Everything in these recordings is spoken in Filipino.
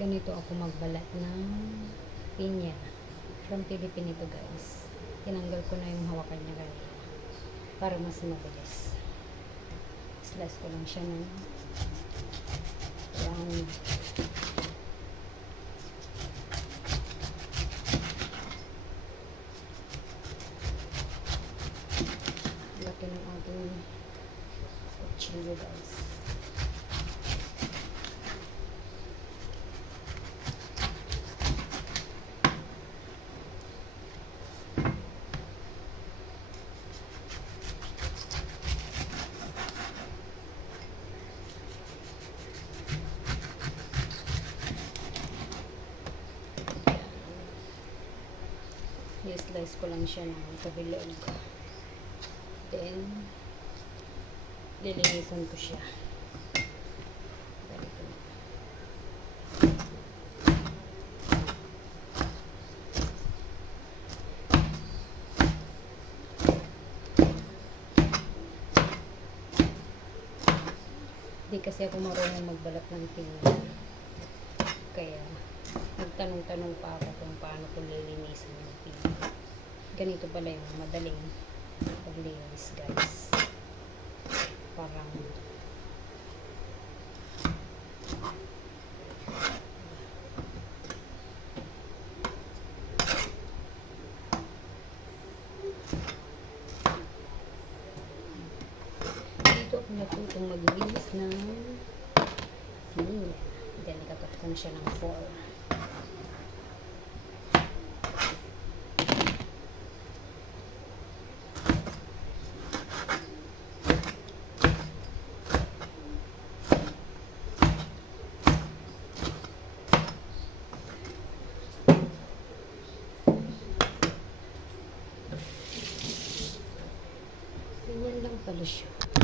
Ganito ako magbalat ng pinya. From Philippine ito guys. Tinanggal ko na yung hawakan niya kanina para mas mabilis. Slice ko lang siya ng round. Laki ng ating kutsilyo guys. I-slice ko lang siya ng kabilog. Then, lilinisan ko siya. Ganito. Di kasi ako marunong magbalat ng pinya. Kaya, nagtanong-tanong pa ako kung paano ko lilinisan yung pinya. Ganito pala yung madaling paglinis guys. Parang dito ako natutong maglinis ng pinya. Then, ikakat ko na siya ng 4. Ganyan lang pala siya. Ayan.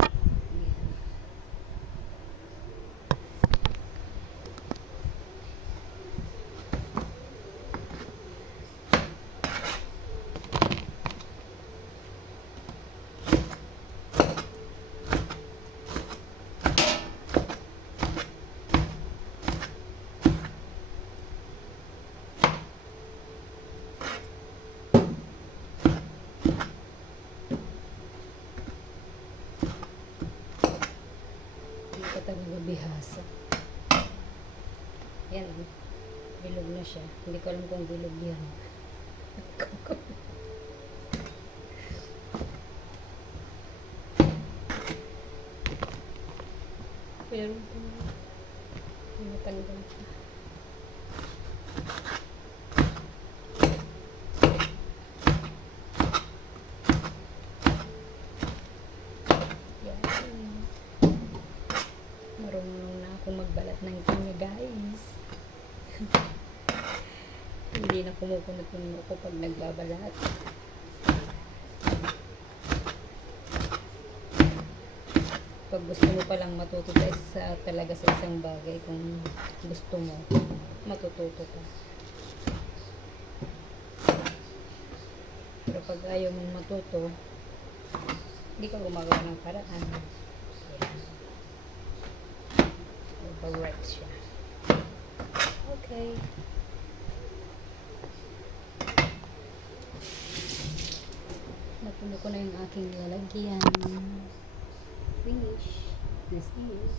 Talaga bihasa. Yan, bilog na siya. Hindi ko alam kung bilog yan. Pero natanggal siya. Marunong na ako magbalat ng pinya guys. Hindi na kumukunot yung ako pag nagbabalat. Pag gusto mo palang matuto talaga sa isang bagay, kung gusto mo, matututo ka. Pero pag ayaw mong matuto, hindi ka gumagawa ng paraan. Overwork siya. Okay. Napuno ko na yung aking lalagyan. Finish. This is